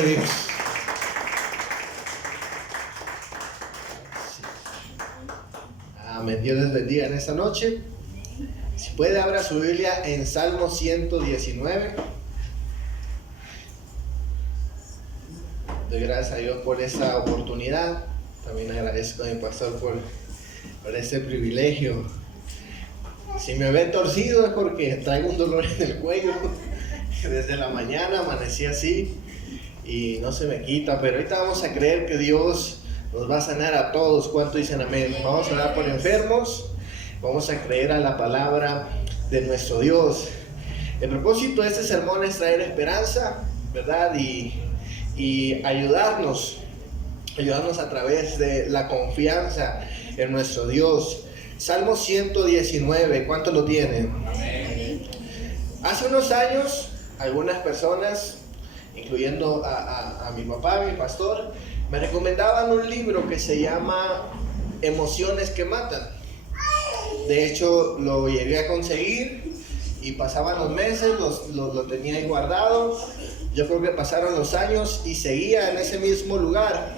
de Dios. Amén. Dios les bendiga en esta noche. Si puede, abra su Biblia en Salmo 119. Doy gracias a Dios por esta oportunidad. También agradezco a mi pastor por este privilegio. Si me ve torcido es porque traigo un dolor en el cuello. Desde la mañana amanecí así y no se me quita. Pero ahorita vamos a creer que Dios nos va a sanar a todos. ¿Cuánto dicen amén? Vamos a orar por enfermos. Vamos a creer a la palabra de nuestro Dios. El propósito de este sermón es traer esperanza, ¿verdad? Y ayudarnos a través de la confianza en nuestro Dios. Salmo 119, ¿cuántos lo tienen? Amén. Hace unos años, algunas personas, incluyendo a mi papá, mi pastor, me recomendaban un libro que se llama Emociones que Matan. De hecho, lo llegué a conseguir y pasaban los meses, lo tenía ahí guardado. Yo creo que pasaron los años y seguía en ese mismo lugar.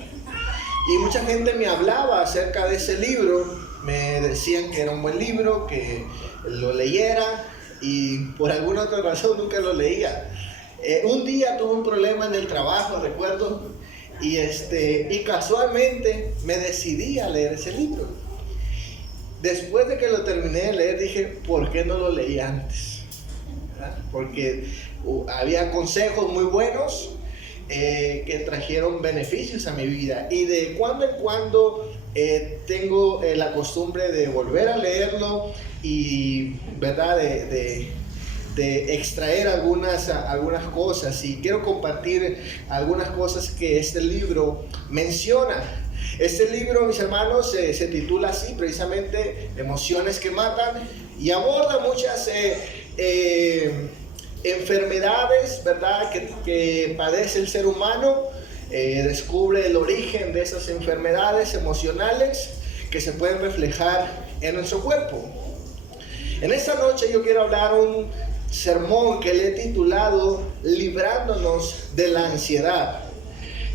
Y mucha gente me hablaba acerca de ese libro. Me decían que era un buen libro, que lo leyera, y por alguna otra razón nunca lo leía. Un día tuve un problema en el trabajo, recuerdo, y casualmente me decidí a leer ese libro. Después de que lo terminé de leer, dije, ¿por qué no lo leí antes? ¿Verdad? Porque había consejos muy buenos que trajeron beneficios a mi vida, y de cuando en cuando tengo la costumbre de volver a leerlo y, ¿verdad?, de extraer algunas cosas, y quiero compartir algunas cosas que este libro menciona. Este libro, mis hermanos, se titula así, precisamente, Emociones que Matan, y aborda muchas enfermedades, ¿verdad?, que padece el ser humano. Descubre el origen de esas enfermedades emocionales que se pueden reflejar en nuestro cuerpo. En esta noche yo quiero hablar un sermón que le he titulado Librándonos de la ansiedad.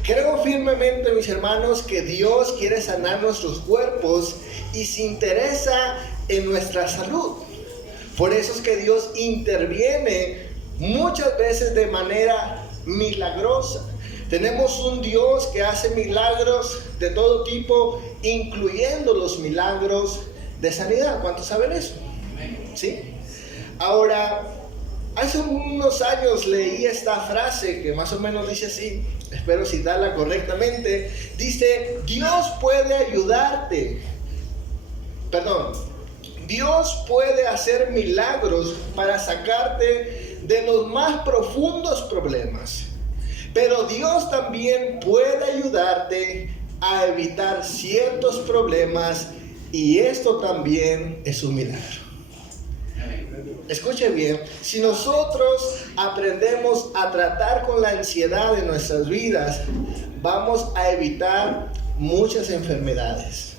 Creo firmemente, mis hermanos, que Dios quiere sanar nuestros cuerpos y se interesa en nuestra salud. Por eso es que Dios interviene muchas veces de manera milagrosa. Tenemos un Dios que hace milagros de todo tipo, incluyendo los milagros de sanidad. ¿Cuántos saben eso? ¿Sí? Ahora, hace unos años leí esta frase que más o menos dice así, espero citarla correctamente. Dice, Dios puede ayudarte. Dios puede hacer milagros para sacarte de los más profundos problemas. Pero Dios también puede ayudarte a evitar ciertos problemas, y esto también es un milagro. Escuche bien, si nosotros aprendemos a tratar con la ansiedad en nuestras vidas, vamos a evitar muchas enfermedades.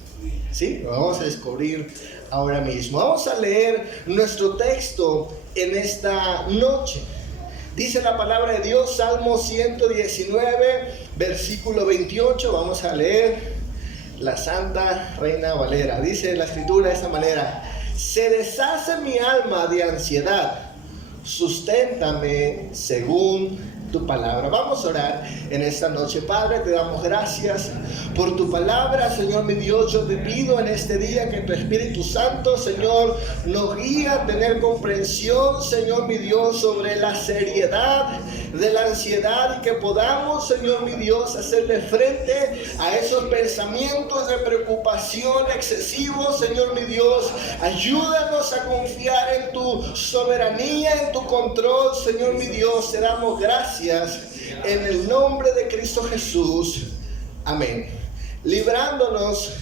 ¿Sí? Lo vamos a descubrir ahora mismo. Vamos a leer nuestro texto en esta noche. Dice la palabra de Dios, Salmo 119, versículo 28. Vamos a leer la Santa Reina Valera. Dice la escritura de esta manera: se deshace mi alma de ansiedad, susténtame según tu palabra. Vamos a orar en esta noche. Padre, te damos gracias por tu palabra, Señor mi Dios. Yo te pido en este día que tu Espíritu Santo, Señor, nos guíe a tener comprensión, Señor mi Dios, sobre la seriedad de la ansiedad, y que podamos, Señor mi Dios, hacerle frente a esos pensamientos de preocupación excesivos. Señor mi Dios, ayúdanos a confiar en tu soberanía, en tu control. Señor mi Dios, te damos gracias en el nombre de Cristo Jesús. Amén. Librándonos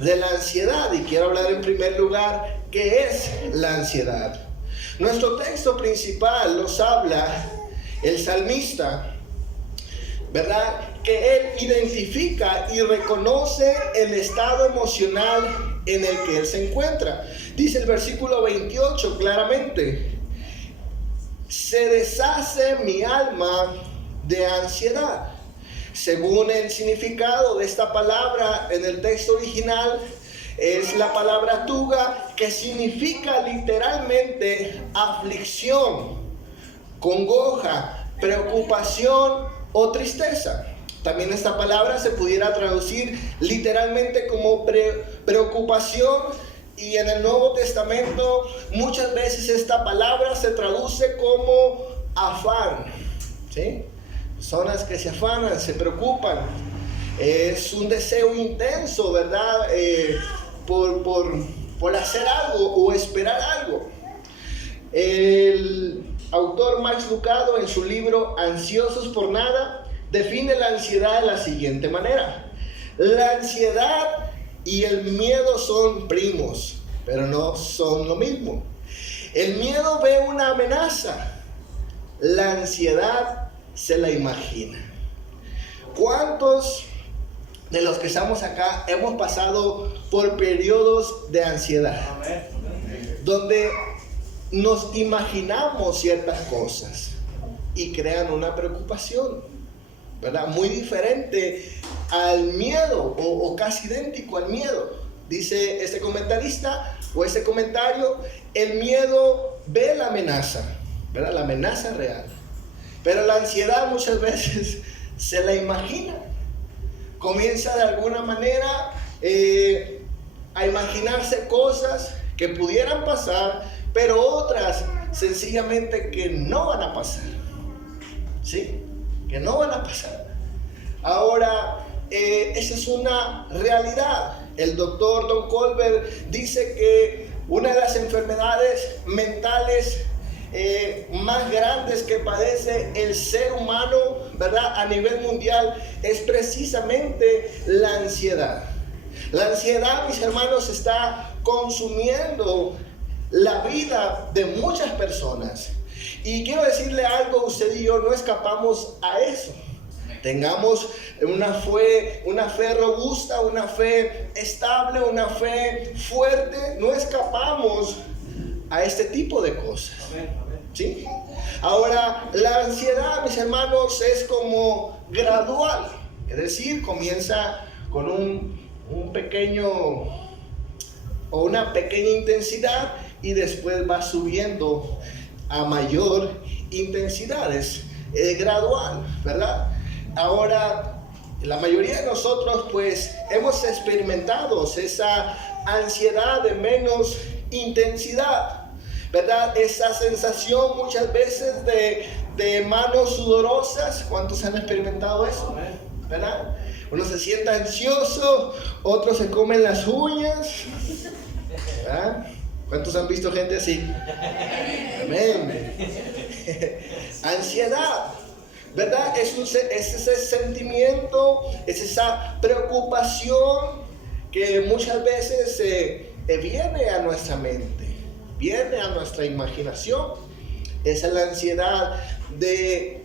de la ansiedad, y quiero hablar en primer lugar qué es la ansiedad. Nuestro texto principal nos habla el salmista, ¿verdad?, que él identifica y reconoce el estado emocional en el que él se encuentra. Dice el versículo 28 claramente: se deshace mi alma de ansiedad. Según el significado de esta palabra en el texto original, es la palabra tuga, que significa literalmente aflicción, congoja, preocupación o tristeza. También esta palabra se pudiera traducir literalmente como preocupación, y en el Nuevo Testamento muchas veces esta palabra se traduce como afán, ¿sí? Personas que se afanan, se preocupan. Es un deseo intenso, ¿verdad? Por hacer algo o esperar algo. El autor Max Lucado, en su libro Ansiosos por Nada, define la ansiedad de la siguiente manera: la ansiedad y el miedo son primos, pero no son lo mismo. El miedo ve una amenaza, la ansiedad se la imagina. ¿Cuántos de los que estamos acá hemos pasado por periodos de ansiedad? Donde nos imaginamos ciertas cosas y crean una preocupación, ¿verdad? Muy diferente al miedo, o casi idéntico al miedo. Dice este comentarista o este comentario: el miedo ve la amenaza, ¿verdad? La amenaza real. Pero la ansiedad muchas veces se la imagina. Comienza de alguna manera a imaginarse cosas que pudieran pasar, pero otras sencillamente que no van a pasar. ¿Sí? Que no van a pasar. Ahora, esa es una realidad. El doctor Don Colbert dice que una de las enfermedades mentales más grandes que padece el ser humano, ¿verdad?, a nivel mundial, es precisamente la ansiedad. La ansiedad, mis hermanos, está consumiendo la vida de muchas personas. Y quiero decirle algo: usted y yo no escapamos a eso. Tengamos una fe robusta, una fe estable, una fe fuerte, no escapamos a este tipo de cosas. ¿Sí? Ahora, la ansiedad, mis hermanos, es como gradual. Es decir, comienza con un pequeño o una pequeña intensidad y después va subiendo a mayor intensidad. Es gradual, ¿verdad? Ahora, la mayoría de nosotros pues hemos experimentado esa ansiedad de menos intensidad, ¿verdad? Esa sensación muchas veces de manos sudorosas. ¿Cuántos han experimentado eso? ¿Verdad? Uno se siente ansioso, otros se comen las uñas, ¿verdad? ¿Cuántos han visto gente así? Amén. Ansiedad, ¿verdad? Es ese sentimiento, es esa preocupación que muchas veces viene a nuestra mente, viene a nuestra imaginación. Esa es la ansiedad de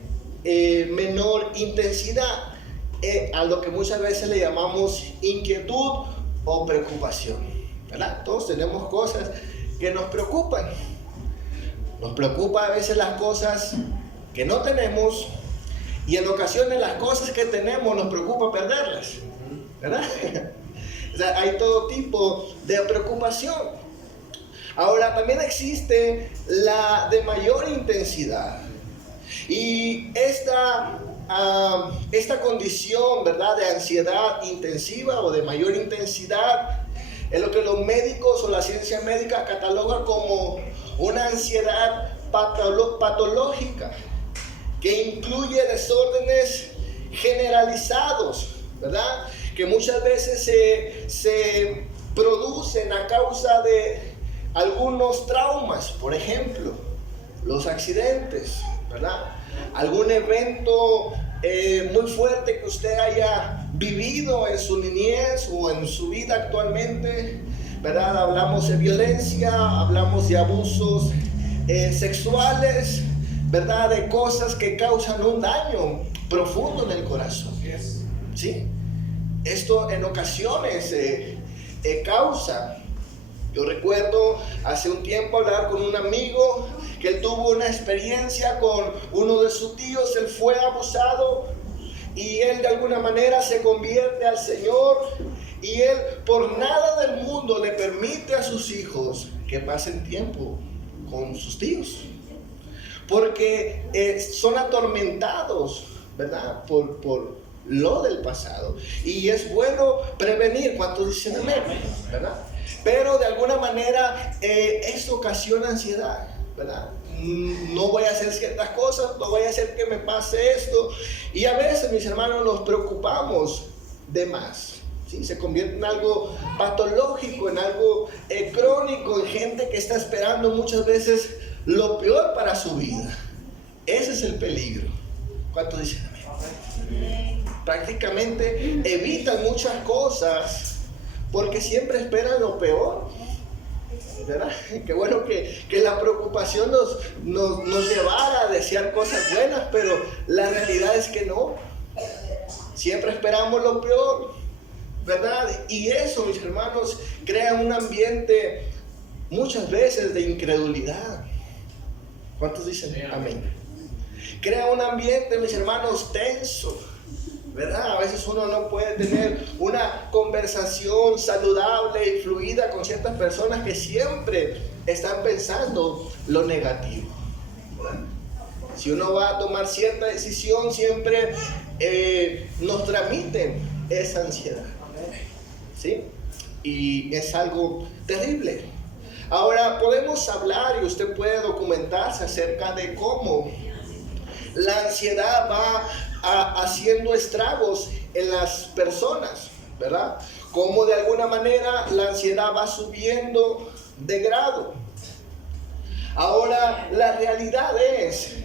menor intensidad, a lo que muchas veces le llamamos inquietud o preocupación, ¿verdad? Todos tenemos cosas que nos preocupan. Nos preocupa a veces las cosas que no tenemos, y en ocasiones las cosas que tenemos nos preocupa perderlas, ¿verdad? O sea, hay todo tipo de preocupación. Ahora, también existe la de mayor intensidad, y esta condición, ¿verdad?, de ansiedad intensiva o de mayor intensidad es lo que los médicos o la ciencia médica cataloga como una ansiedad patológica, que incluye desórdenes generalizados, ¿verdad?, que muchas veces se producen a causa de algunos traumas. Por ejemplo, los accidentes, ¿verdad? Algún evento muy fuerte que usted haya vivido en su niñez o en su vida actualmente, ¿verdad? Hablamos de violencia, hablamos de abusos sexuales, ¿verdad? De cosas que causan un daño profundo en el corazón. ¿Sí? Esto en ocasiones causa. Yo recuerdo hace un tiempo hablar con un amigo que él tuvo una experiencia con uno de sus tíos. Él fue abusado y él de alguna manera se convierte al Señor y Él por nada del mundo le permite a sus hijos que pasen tiempo con sus tíos, porque son atormentados, ¿verdad? Por lo del pasado. Y es bueno prevenir. ¿Cuántos dicen amén? ¿Verdad? Pero de alguna manera esto ocasiona ansiedad, ¿verdad? No voy a hacer ciertas cosas, no voy a hacer que me pase esto. Y a veces, mis hermanos, nos preocupamos de más. ¿Sí? Se convierte en algo patológico, en algo crónico, en gente que está esperando muchas veces lo peor para su vida. Ese es el peligro. ¿Cuántos dicen amén? Prácticamente evitan muchas cosas porque siempre esperan lo peor, ¿verdad? Qué bueno que la preocupación nos llevara a desear cosas buenas, pero la realidad es que no. Siempre esperamos lo peor, ¿verdad? Y eso, mis hermanos, crea un ambiente muchas veces de incredulidad. ¿Cuántos dicen amén? Crea un ambiente, mis hermanos, tenso, ¿verdad? A veces uno no puede tener una conversación saludable y fluida con ciertas personas que siempre están pensando lo negativo, ¿verdad? Si uno va a tomar cierta decisión, siempre nos transmiten esa ansiedad, ¿sí? Y es algo terrible. Ahora podemos hablar y usted puede documentarse acerca de cómo la ansiedad va haciendo estragos en las personas, ¿verdad? Cómo de alguna manera la ansiedad va subiendo de grado. Ahora, la realidad es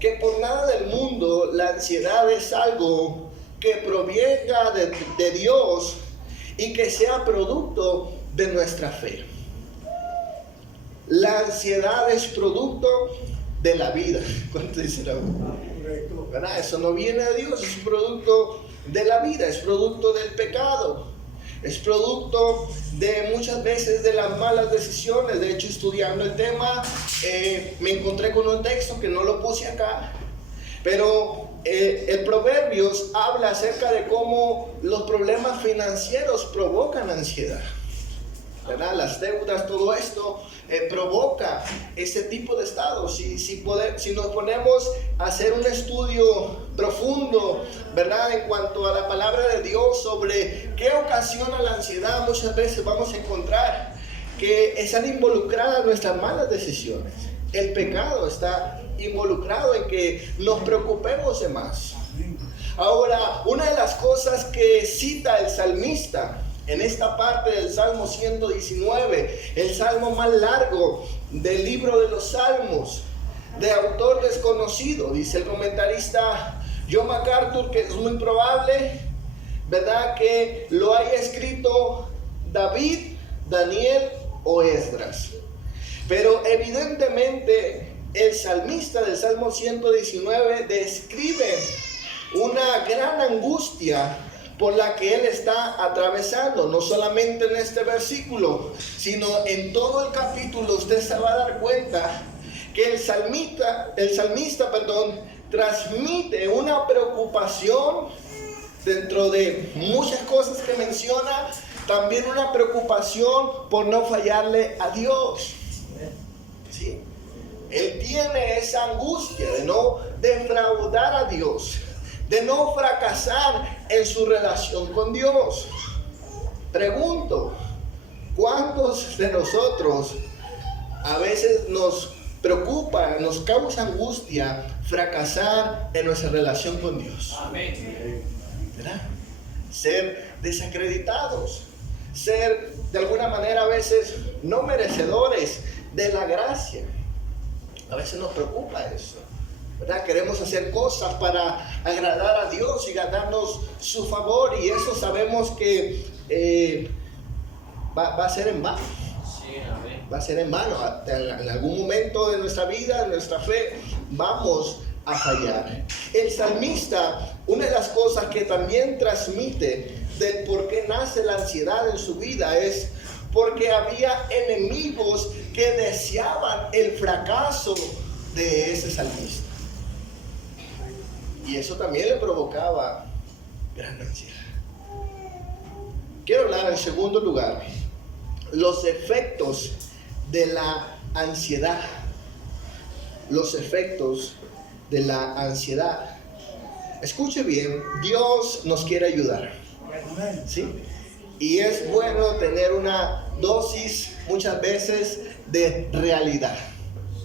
que por nada del mundo la ansiedad es algo que provenga de Dios y que sea producto de nuestra fe. La ansiedad es producto de la vida. ¿Cuánto dice la vida? Eso no viene de Dios, es un producto de la vida, es producto del pecado, es producto de muchas veces de las malas decisiones. De hecho, estudiando el tema, me encontré con un texto que no lo puse acá, pero el Proverbios habla acerca de cómo los problemas financieros provocan ansiedad, ¿verdad? Las deudas, todo esto provoca ese tipo de estado. Si nos ponemos a hacer un estudio profundo, ¿verdad?, en cuanto a la palabra de Dios sobre qué ocasiona la ansiedad, muchas veces vamos a encontrar que están involucradas nuestras malas decisiones. El pecado está involucrado en que nos preocupemos de más. Ahora, una de las cosas que cita el salmista en esta parte del Salmo 119, el salmo más largo del libro de los Salmos, de autor desconocido, dice el comentarista John MacArthur, que es muy probable, ¿verdad?, que lo haya escrito David, Daniel o Esdras. Pero evidentemente el salmista del Salmo 119 describe una gran angustia por la que él está atravesando, no solamente en este versículo, sino en todo el capítulo. Usted se va a dar cuenta que el salmista, transmite una preocupación dentro de muchas cosas que menciona, también una preocupación por no fallarle a Dios. ¿Sí? Él tiene esa angustia de no defraudar a Dios, de no fracasar en su relación con Dios. Pregunto, ¿cuántos de nosotros a veces nos preocupa, nos causa angustia fracasar en nuestra relación con Dios? Amén. ¿Verdad? Ser desacreditados, ser de alguna manera a veces no merecedores de la gracia. A veces nos preocupa eso, ¿verdad? Queremos hacer cosas para agradar a Dios y ganarnos su favor, y eso sabemos que va a ser en vano. Sí, va a ser en vano. En algún momento de nuestra vida, de nuestra fe, vamos a fallar. El salmista, una de las cosas que también transmite del por qué nace la ansiedad en su vida es porque había enemigos que deseaban el fracaso de ese salmista. Y eso también le provocaba gran ansiedad. Quiero hablar en segundo lugar, los efectos de la ansiedad. Los efectos de la ansiedad. Escuche bien, Dios nos quiere ayudar, ¿sí? Y es bueno tener una dosis muchas veces de realidad,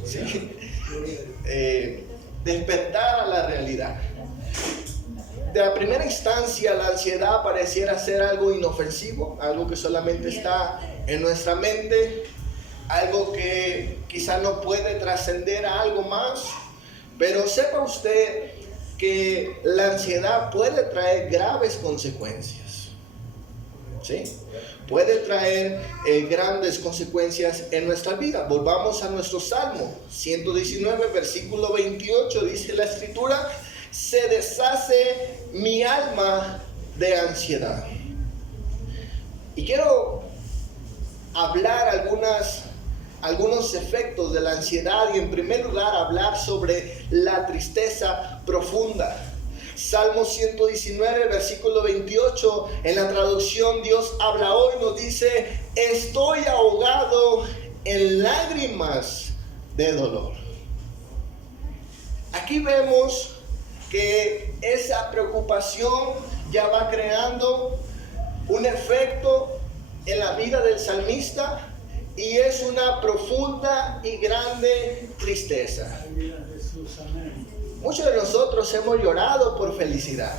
¿sí? Despertar a la realidad. De la primera instancia, la ansiedad pareciera ser algo inofensivo, algo que solamente está en nuestra mente, algo que quizá no puede trascender a algo más, pero sepa usted que la ansiedad puede traer graves consecuencias, ¿sí? Puede traer grandes consecuencias en nuestra vida. Volvamos a nuestro Salmo 119, versículo 28, dice la Escritura: se deshace mi alma de ansiedad. Y quiero hablar algunos efectos de la ansiedad, y en primer lugar hablar sobre la tristeza profunda. Salmo 119, versículo 28, en la traducción Dios habla hoy, nos dice: estoy ahogado en lágrimas de dolor. Aquí vemos que esa preocupación ya va creando un efecto en la vida del salmista, y es una profunda y grande tristeza. Muchos de nosotros hemos llorado por felicidad,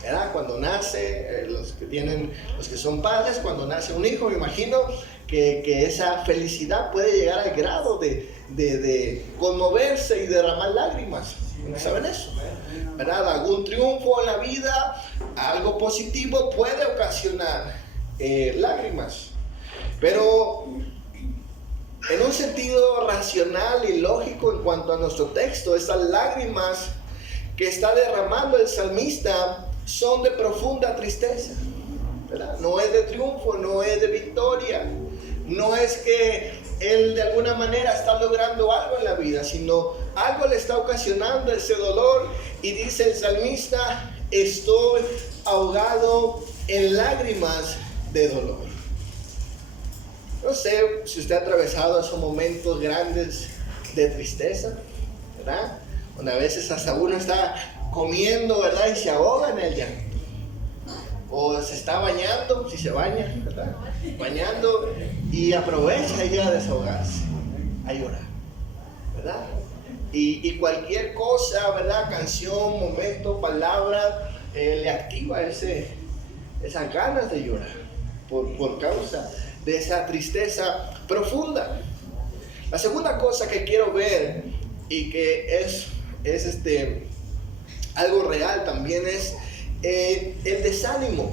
¿verdad? Cuando nace, los que son padres, cuando nace un hijo, me imagino que esa felicidad puede llegar al grado de conmoverse y derramar lágrimas. ¿Saben eso? ¿Verdad? Algún triunfo en la vida, algo positivo puede ocasionar lágrimas. Pero en un sentido racional y lógico, en cuanto a nuestro texto, esas lágrimas que está derramando el salmista son de profunda tristeza, ¿verdad? No es de triunfo, no es de victoria, no es que él de alguna manera está logrando algo en la vida, sino algo le está ocasionando ese dolor. Y dice el salmista: estoy ahogado en lágrimas de dolor. No sé si usted ha atravesado esos momentos grandes de tristeza, ¿verdad? Donde a veces hasta uno está comiendo, ¿verdad? Y se ahoga en el llanto. O se está bañando, si se baña, ¿verdad? Bañando, y aprovecha y a desahogarse, a llorar, ¿verdad? Y cualquier cosa, ¿verdad? Canción, momento, palabra, le activa esas ganas de llorar por causa de esa tristeza profunda. La segunda cosa que quiero ver, y que es algo real también, es el desánimo.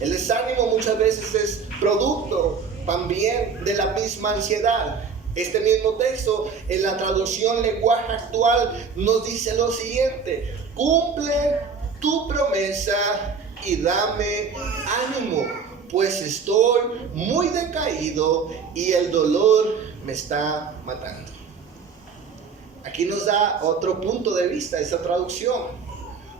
El desánimo muchas veces es producto también de la misma ansiedad. Este mismo texto, en la traducción lenguaje actual, nos dice lo siguiente: cumple tu promesa y dame ánimo, pues estoy muy decaído y el dolor me está matando. Aquí nos da otro punto de vista esa traducción,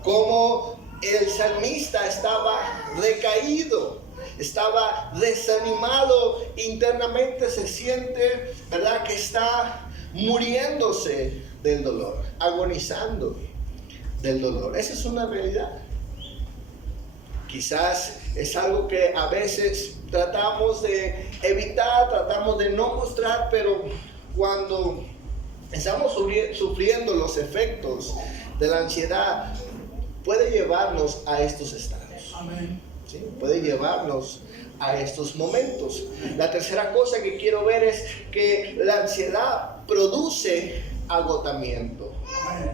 como el salmista estaba decaído, estaba desanimado internamente, se siente, ¿verdad?, que está muriéndose del dolor, agonizando del dolor. Esa es una realidad. Quizás es algo que a veces tratamos de evitar, tratamos de no mostrar, pero cuando estamos sufriendo los efectos de la ansiedad, puede llevarnos a estos estados. Amén. ¿Sí? Puede llevarnos a estos momentos. La tercera cosa que quiero ver es que la ansiedad produce agotamiento. Amén.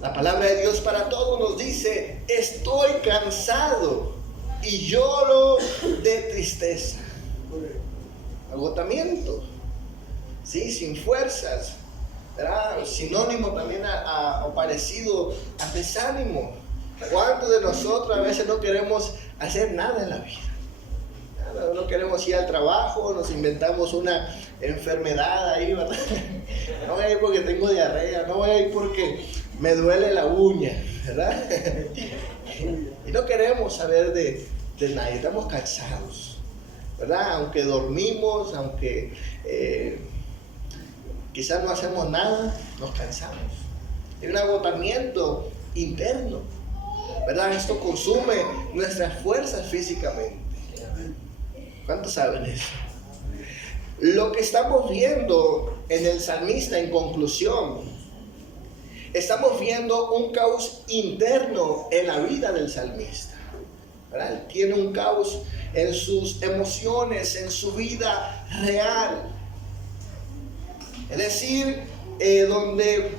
La palabra de Dios para todos nos dice: estoy cansado y lloro de tristeza. Agotamiento, ¿sí? Sin fuerzas, ¿verdad? Sinónimo también o parecido a desánimo. ¿Cuántos de nosotros a veces no queremos hacer nada en la vida? No queremos ir al trabajo, nos inventamos una enfermedad ahí, ¿verdad? No voy a ir porque tengo diarrea, no voy a ir porque me duele la uña, ¿verdad? Y no queremos saber de nadie, estamos cansados, ¿verdad? Aunque dormimos, aunque quizás no hacemos nada, nos cansamos. Hay un agotamiento interno, ¿verdad? Esto consume nuestras fuerzas físicamente. ¿Cuántos saben eso? Lo que estamos viendo en el salmista, en conclusión, estamos viendo un caos interno en la vida del salmista, ¿verdad? Él tiene un caos en sus emociones, en su vida real. Es decir, donde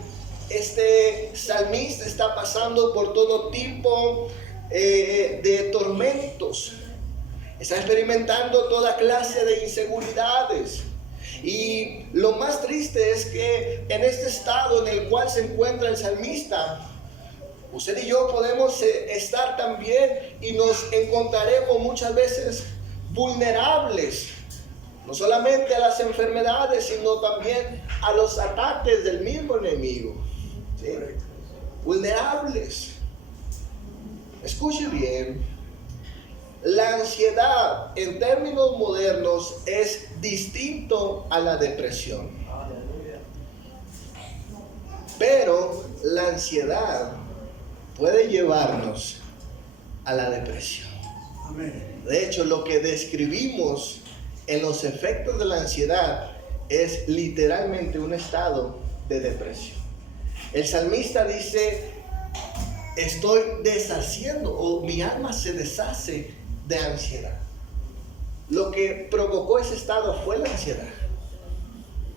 este salmista está pasando por todo tipo de tormentos. Está experimentando toda clase de inseguridades. Y lo más triste es que en este estado en el cual se encuentra el salmista, usted y yo podemos estar también y nos encontraremos muchas veces vulnerables. No solamente a las enfermedades, sino también a los ataques del mismo enemigo. ¿Sí? Vulnerables. Escuche bien. La ansiedad, en términos modernos, es distinto a la depresión. Pero la ansiedad puede llevarnos a la depresión. De hecho, lo que describimos en los efectos de la ansiedad es literalmente un estado de depresión. El salmista dice: estoy deshaciendo, o mi alma se deshace de ansiedad. Lo que provocó ese estado fue la ansiedad,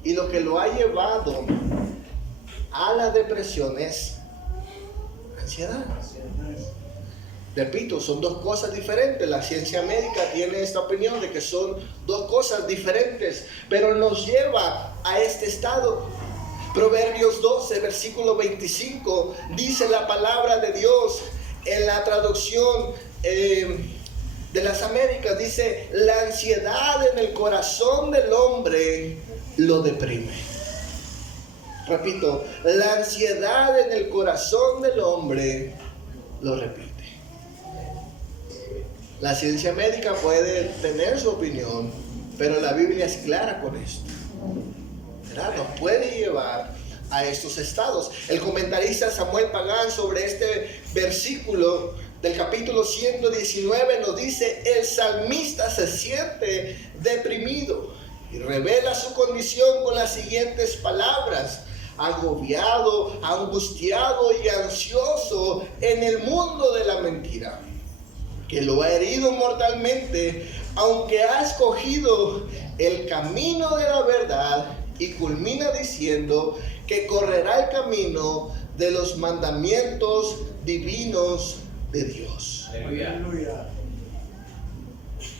y lo que lo ha llevado a la depresión es ansiedad. Repito, son dos cosas diferentes. La ciencia médica tiene esta opinión de que son dos cosas diferentes, pero nos lleva a este estado. Proverbios 12, versículo 25, dice la palabra de Dios en la traducción de las Américas, dice: la ansiedad en el corazón del hombre lo deprime. Repito, la ansiedad en el corazón del hombre lo repite. La ciencia médica puede tener su opinión, pero la Biblia es clara con esto. ¿Verdad? Nos puede llevar a estos estados. El comentarista Samuel Pagán, sobre este versículo del capítulo 119, nos dice: el salmista se siente deprimido y revela su condición con las siguientes palabras: agobiado, angustiado y ansioso en el mundo de la mentira, que lo ha herido mortalmente, aunque ha escogido el camino de la verdad. Y culmina diciendo que correrá el camino de los mandamientos divinos de Dios. Aleluya.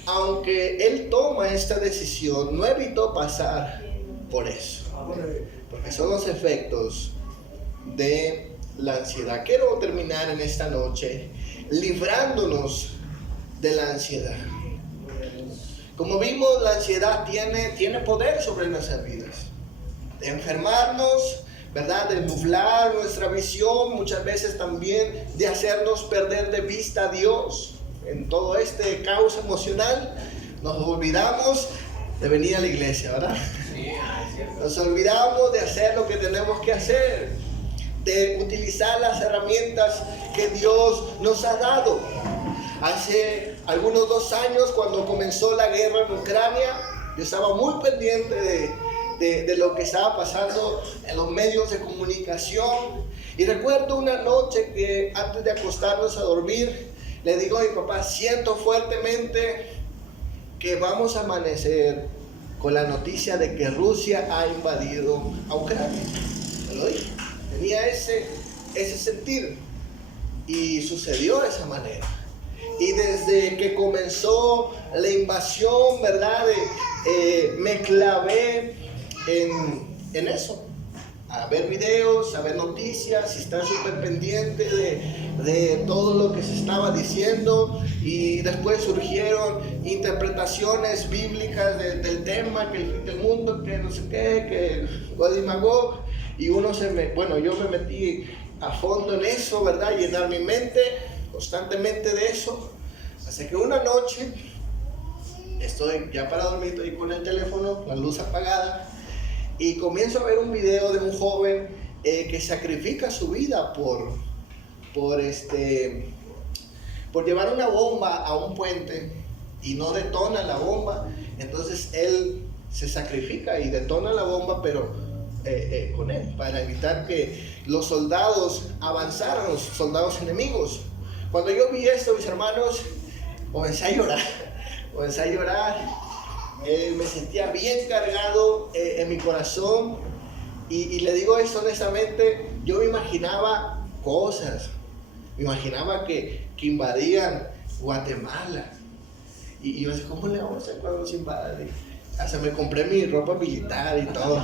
Aunque él toma esta decisión, no evitó pasar por eso, porque son los efectos de la ansiedad. Quiero terminar en esta noche librándonos de la ansiedad. Como vimos, la ansiedad tiene poder sobre nuestras vidas, de enfermarnos, ¿verdad? De nublar nuestra visión, muchas veces también de hacernos perder de vista a Dios. En todo este caos emocional nos olvidamos de venir a la iglesia, ¿verdad? Sí, es cierto. Nos olvidamos de hacer lo que tenemos que hacer, de utilizar las herramientas que Dios nos ha dado. Hace algunos 2 años, cuando comenzó la guerra en Ucrania, yo estaba muy pendiente de lo que estaba pasando en los medios de comunicación. Y recuerdo una noche que antes de acostarnos a dormir, le digo a mi papá: siento fuertemente que vamos a amanecer con la noticia de que Rusia ha invadido a Ucrania. Me lo dije, tenía ese sentir, y sucedió de esa manera. Y desde que comenzó la invasión, ¿verdad? Me clavé en eso, a ver videos, a ver noticias, y estar súper pendiente de todo lo que se estaba diciendo. Y después surgieron interpretaciones bíblicas del tema, que el fin del mundo, que no sé qué, que Gog y Magog, y yo me metí a fondo en eso, ¿verdad? Llenar mi mente. constantemente de eso. Hasta que una noche estoy ya para dormir, estoy con el teléfono, la luz apagada, y comienzo a ver un video de un joven que sacrifica su vida por llevar una bomba a un puente y no detona la bomba. Entonces él se sacrifica y detona la bomba, pero con él, para evitar que los soldados avanzaran, los soldados enemigos. Cuando yo vi esto, mis hermanos, comencé a llorar. Me sentía bien cargado en mi corazón, y le digo eso honestamente. Yo me imaginaba cosas, me imaginaba que invadían Guatemala, y yo decía, ¿cómo le vamos a hacer cuando nos invaden? Hasta me compré mi ropa militar y todo,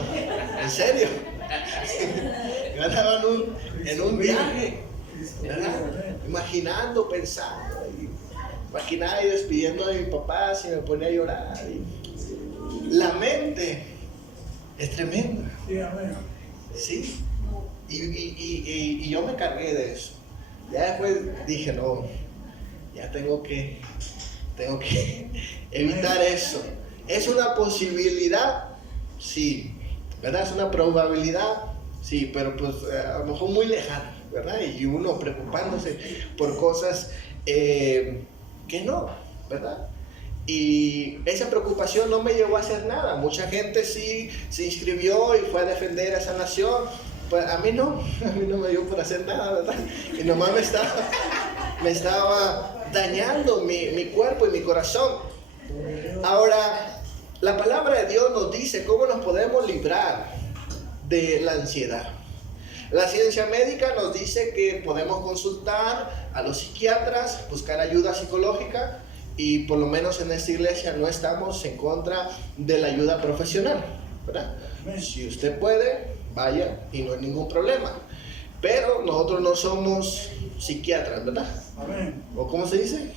en serio. Yo andaba en un viaje, ¿verdad? Imaginando, pensando, imaginaba y despidiendo de mi papá, si me ponía a llorar. La mente es tremenda. Sí. Y yo me cargué de eso. Ya después dije, no, ya tengo que evitar eso. ¿Es una posibilidad? Sí. ¿Verdad? Es una probabilidad. Sí, pero pues a lo mejor muy lejana, ¿verdad? Y uno preocupándose por cosas que no, ¿verdad? Y esa preocupación no me llevó a hacer nada. Mucha gente sí se inscribió y fue a defender a esa nación. Pues a mí no me dio por hacer nada, ¿verdad? Y nomás me estaba dañando mi cuerpo y mi corazón. Ahora, la palabra de Dios nos dice cómo nos podemos librar de la ansiedad. La ciencia médica nos dice que podemos consultar a los psiquiatras, buscar ayuda psicológica, y por lo menos en esta iglesia no estamos en contra de la ayuda profesional, ¿verdad? Si usted puede, vaya y no hay ningún problema. Pero nosotros no somos psiquiatras, ¿verdad? Amén. ¿O cómo se dice?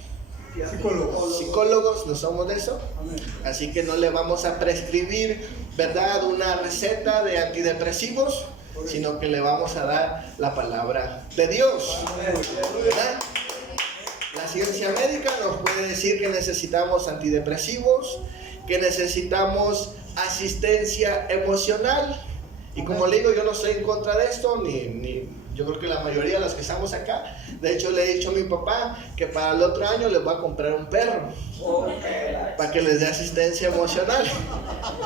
Psicólogos, no somos de eso. Amén. Así que no le vamos a prescribir, ¿verdad?, una receta de antidepresivos, sino que le vamos a dar la palabra de Dios, ¿verdad? La ciencia médica nos puede decir que necesitamos antidepresivos, que necesitamos asistencia emocional. Y como le digo, yo no estoy en contra de esto, ni yo creo que la mayoría de los que estamos acá. De hecho, le he dicho a mi papá que para el otro año les voy a comprar un perro, para que les dé asistencia emocional,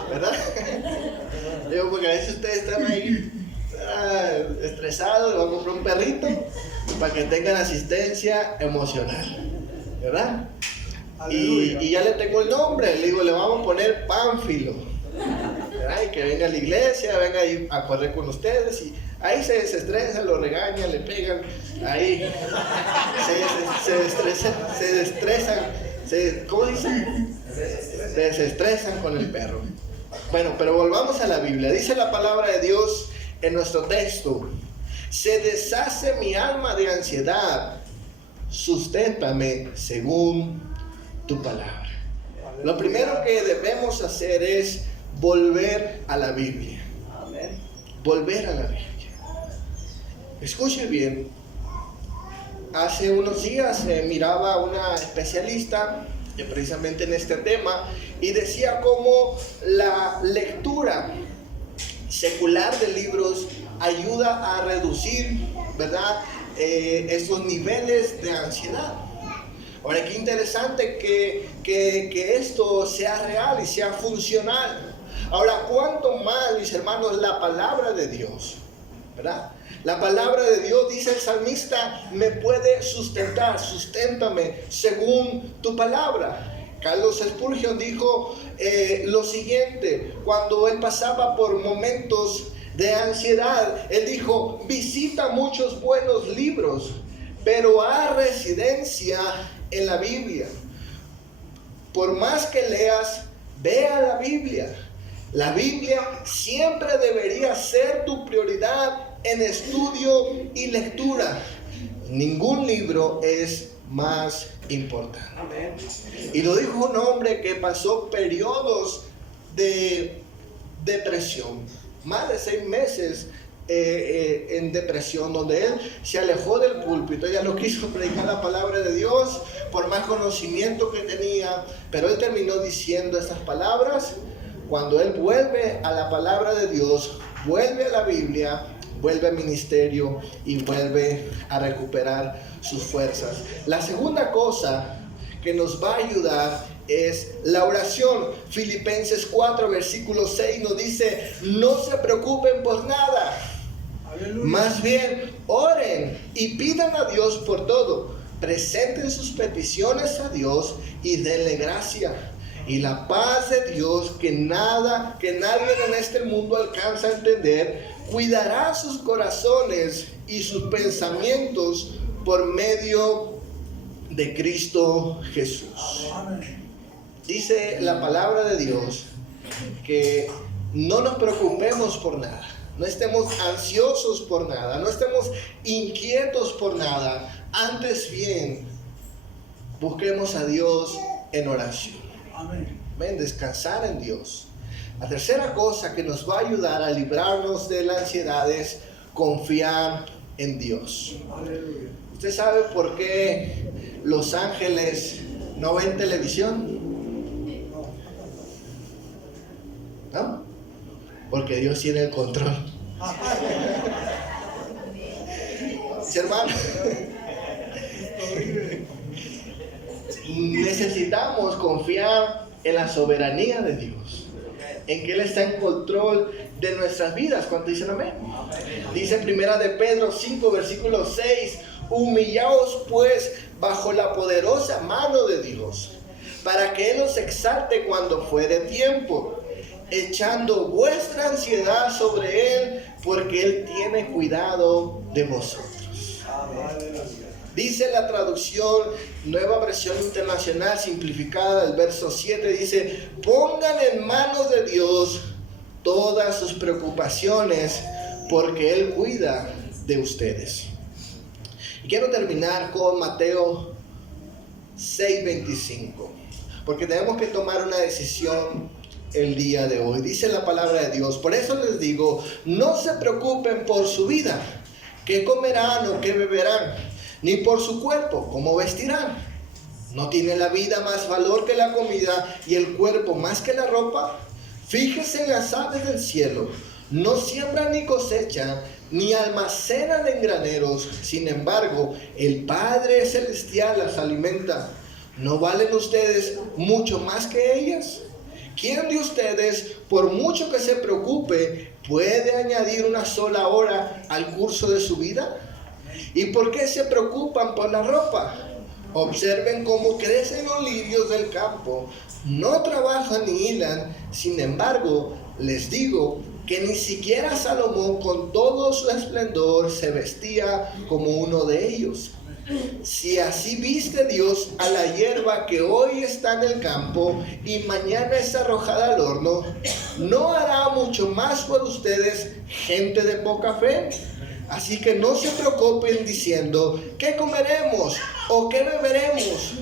¿verdad? Digo, porque a veces ustedes están ahí estresados, les voy a comprar un perrito para que tengan asistencia emocional, ¿verdad? Y ya le tengo el nombre. Le digo, le vamos a poner Pánfilo, ¿verdad? Y que venga a la iglesia, venga ahí a correr con ustedes, y ahí se desestresa, lo regañan, le pegan, ahí se destresan, ¿cómo dicen? Se desestresan con el perro. Bueno, pero volvamos a la Biblia. Dice la palabra de Dios en nuestro texto: se deshace mi alma de ansiedad, susténtame según tu palabra. Lo primero que debemos hacer es volver a la Biblia. Volver a la Biblia. Escuche bien. Hace unos días miraba a una especialista precisamente en este tema, y decía cómo la lectura secular de libros ayuda a reducir, ¿verdad?, esos niveles de ansiedad. Ahora, qué interesante que esto sea real y sea funcional. Ahora, cuánto más, mis hermanos, la palabra de Dios, ¿verdad? La palabra de Dios, dice el salmista, me puede sustentar, susténtame según tu palabra. Carlos Spurgeon dijo lo siguiente, cuando él pasaba por momentos de ansiedad, él dijo: visita muchos buenos libros, pero haz residencia en la Biblia. Por más que leas, ve a la Biblia. La Biblia siempre debería ser tu prioridad en estudio y lectura. Ningún libro es más importante. Amén. Y lo dijo un hombre que pasó periodos de depresión, más de 6 meses en depresión, donde él se alejó del púlpito, ya no quiso predicar la palabra de Dios por más conocimiento que tenía, pero él terminó diciendo estas palabras. Cuando él vuelve a la palabra de Dios, vuelve a la Biblia, vuelve al ministerio y vuelve a recuperar sus fuerzas. La segunda cosa que nos va a ayudar es la oración. Filipenses 4 versículo 6 nos dice: no se preocupen por nada, más bien oren y pidan a Dios por todo, presenten sus peticiones a Dios y denle gracia. Y la paz de Dios, que nadie en este mundo alcanza a entender, cuidará sus corazones y sus pensamientos por medio de Cristo Jesús. Dice la palabra de Dios que no nos preocupemos por nada, no estemos ansiosos por nada, no estemos inquietos por nada, antes bien busquemos a Dios en oración. Amén. Ven, descansar en Dios. La tercera cosa que nos va a ayudar a librarnos de la ansiedad es confiar en Dios. Aleluya. ¿Usted sabe por qué los ángeles no ven televisión? ¿No? Porque Dios tiene el control. ¿Sí, hermano? Necesitamos confiar en la soberanía de Dios, en que Él está en control de nuestras vidas. ¿Cuántos dicen amén? Dice primera de Pedro 5 versículo 6: humillaos pues bajo la poderosa mano de Dios, para que Él os exalte cuando fuere tiempo, echando vuestra ansiedad sobre Él, porque Él tiene cuidado de vosotros. Dice la traducción Nueva Versión Internacional Simplificada, el verso 7 dice: pongan en manos de Dios todas sus preocupaciones, porque Él cuida de ustedes. Y quiero terminar con Mateo 6:25, porque tenemos que tomar una decisión el día de hoy. Dice la palabra de Dios: por eso les digo, no se preocupen por su vida, qué comerán o qué beberán, ni por su cuerpo, cómo vestirán. ¿No tiene la vida más valor que la comida y el cuerpo más que la ropa? Fíjese en las aves del cielo, no siembran ni cosechan, ni almacenan en graneros, sin embargo, el Padre Celestial las alimenta. ¿No valen ustedes mucho más que ellas? ¿Quién de ustedes, por mucho que se preocupe, puede añadir una sola hora al curso de su vida? ¿Y por qué se preocupan por la ropa? Observen cómo crecen los lirios del campo. No trabajan ni hilan. Sin embargo, les digo que ni siquiera Salomón con todo su esplendor se vestía como uno de ellos. Si así viste Dios a la hierba que hoy está en el campo y mañana es arrojada al horno, ¿no hará mucho más por ustedes, gente de poca fe? Así que no se preocupen diciendo: ¿qué comeremos? ¿O qué beberemos?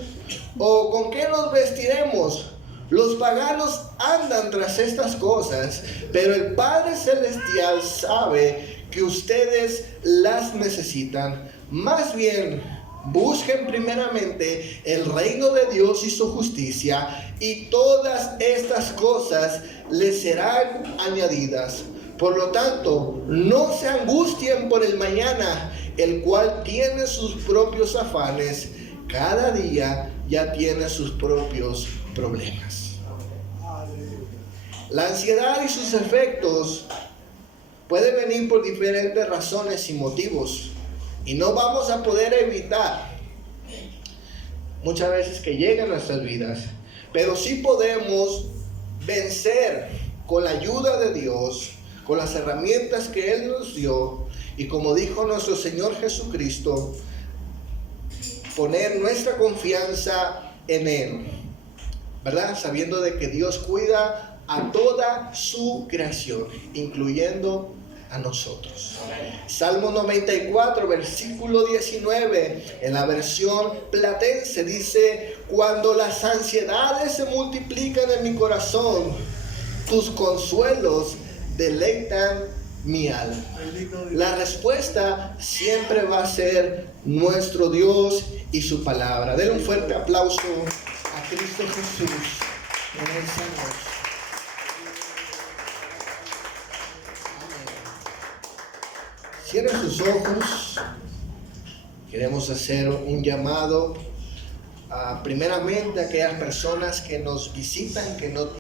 ¿O con qué nos vestiremos? Los paganos andan tras estas cosas, pero el Padre Celestial sabe que ustedes las necesitan. Más bien, busquen primeramente el reino de Dios y su justicia, y todas estas cosas les serán añadidas. Por lo tanto, no se angustien por el mañana, el cual tiene sus propios afanes. Cada día ya tiene sus propios problemas. La ansiedad y sus efectos pueden venir por diferentes razones y motivos, y no vamos a poder evitar muchas veces que lleguen a nuestras vidas, pero sí podemos vencer con la ayuda de Dios, con las herramientas que Él nos dio, y como dijo nuestro Señor Jesucristo, poner nuestra confianza en Él, ¿verdad? Sabiendo de que Dios cuida a toda su creación, incluyendo a nosotros. Salmo 94, versículo 19, en la versión platense dice: cuando las ansiedades se multiplican en mi corazón, tus consuelos deleitan mi alma. Bendito Dios. La respuesta siempre va a ser nuestro Dios y su palabra. Denle un fuerte aplauso a Cristo Jesús en esa noche. Cierren sus ojos. Queremos hacer un llamado primeramente a aquellas personas que nos visitan, que no